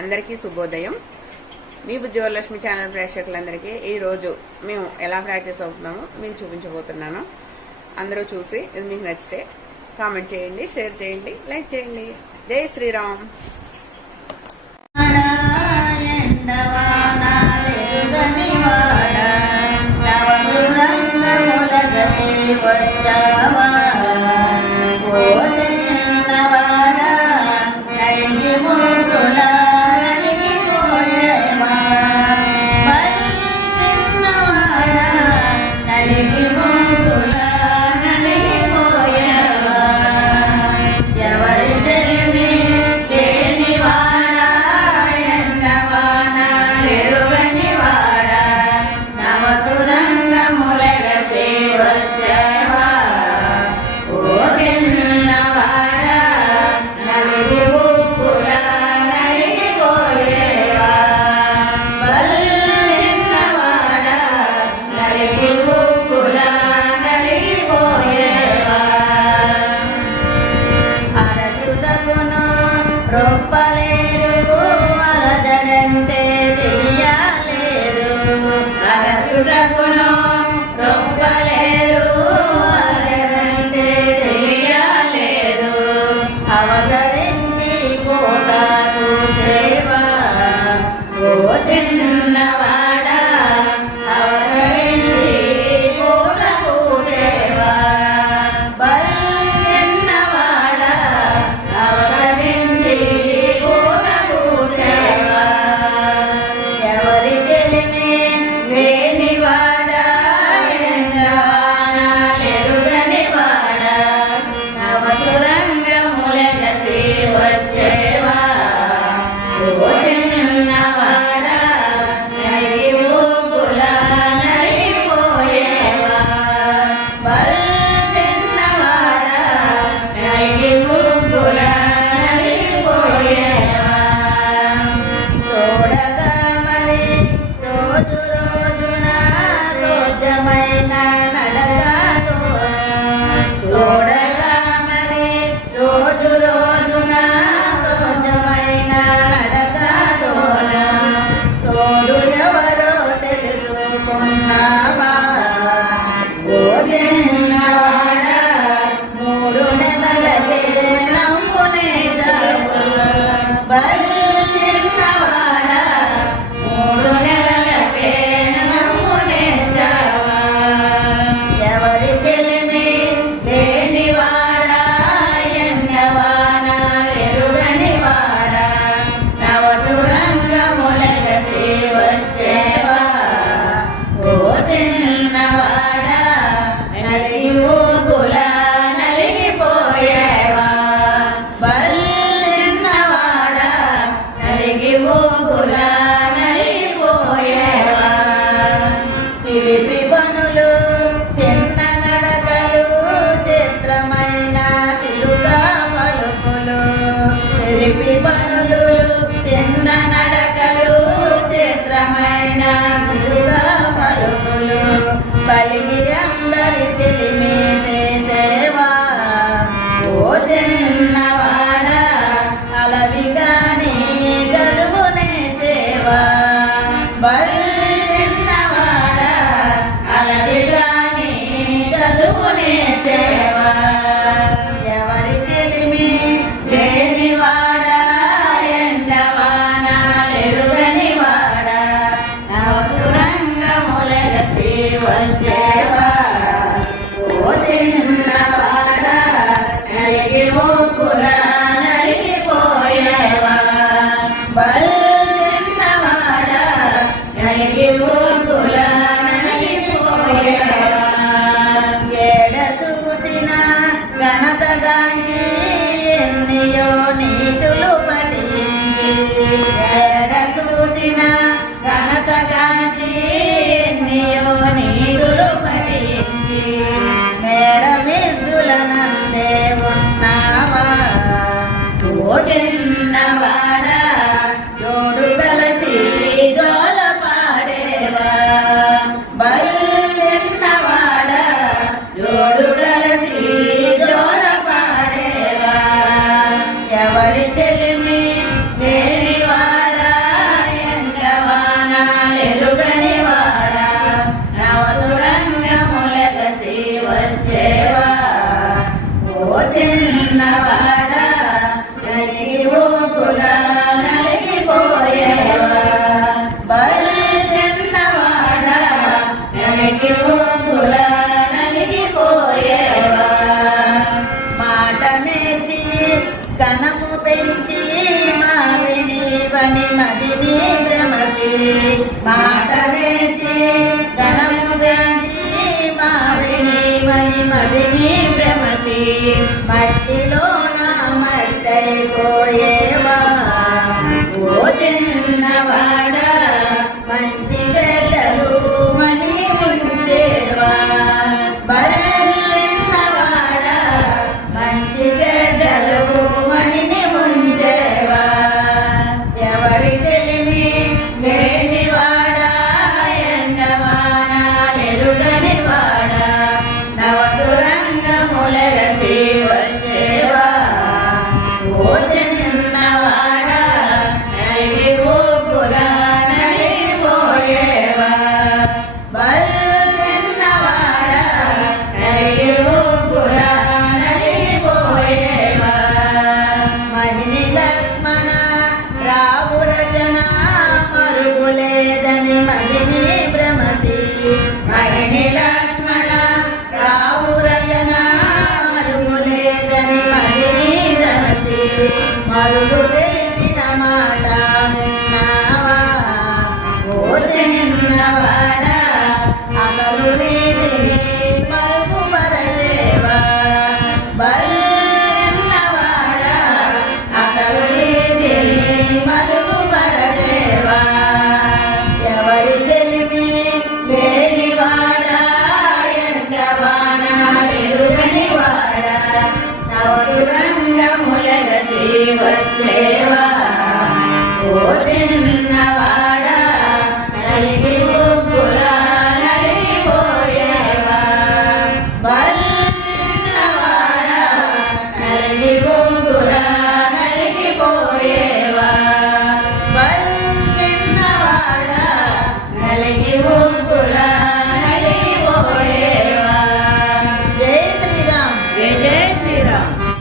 అందరికీ శుభోదయం. మీ బుజ్జివరలక్ష్మి ఛానల్ ప్రేక్షకులందరికీ ఈరోజు మేము ఎలా ప్రాక్టీస్ అవుతున్నామో మీకు చూపించబోతున్నాను. అందరూ చూసి ఇది మీకు నచ్చితే కామెంట్ చేయండి, షేర్ చేయండి, లైక్ చేయండి. జై శ్రీరామ్. రొప్పలేరు అలదరంటే తెలియలేదు, అరచుటకును రొప్పలేరు అలదరంటే తెలియలేదు. అవతరించి కోటాకు సేవా ఓ చిన్నవాడా, అవతరించి కోటకు సేవా చిన్నవాడా, అవతరించి కోటకు సేవా. ఎవరి తెలిమి లేనివాడా, ఎండవానలెరుగని వాడా, నవతురంగములగసి వచ్చేవా ఓ చిన్నవాడా, నలిగి ఊగుల నలిగిపోయేవా. చిన్నవాడా, నలిగి ఊగుల నలిగిపోయేవా. చూడగా మరి రోజు రోజున సోజమైన నడకతోన, చూడగా మరి రోజు రోజున సోజమైన నడకతోన, తోడు ఎవరో తెలుసుకున్నావా ఓ చిన్నవాడా. 3 నెలలకే నమ్మునే జావు చిన్నవాడా, 3 నెలలకే నమ్మునే జావా. ఎవరి తెలిమి లేనివాడా, ఎండవానలెరుగని వాడా, నవతురంగములగసి వచ్చేవా ఓ చిన్నవాడా, నలిగి ఊగుల నలిగిపోయేవా. చిన్నవాడా, ఊగుల నలిగిపోయేవా బల్ చిన్నవాడ నలిగి ఊగుల నలిగిపోయేవా మాట నేర్చి కనము పెంచి మావినివని మదిని భ్రమసి మాట నేర్చి ధనము పెంచి మావినివని మదిని భ్రమసి మట్టిలో నా మట్టైపోయేవా ఓ చిన్నవాడ మంచి చెడ్డలు మహిని ఉంచేవా బల్ చిన్నవాడ మంచి చెడ్డలు మహిని ఉంచేవా ఎవరి తెలివి లేనివాడా ఎండవానాలెరుగనివాడా నవదురంగములరసి వచ్చేవా ఓ చిన్నవాడా నలిగి ఊగుల నలిగిపోయేవా బల్ చిన్నవాడా నలిగి ఊగుల నలిగిపోయేవా మహిని లక్ష్మణ రావు రచన మరుగులేదని మదిని భ్రమసి మహిని లక్ష్మణ రావు రచన మరుగులేదని మదిని భ్రమసి మరులు తెలిపిన మాట విన్నావా ఓ చిన్నవాడ అసలు రీతిని మరుగు పరచేవా బల్ చిన్నవాడ అసలు రీతిని మరుగు పరచేవా ఎవరి తెలివి లేనివాడా ఎండవానాలెరుగనివాడా నవదురంగములరసి వచ్చేవా ఓ చిన్నవాడ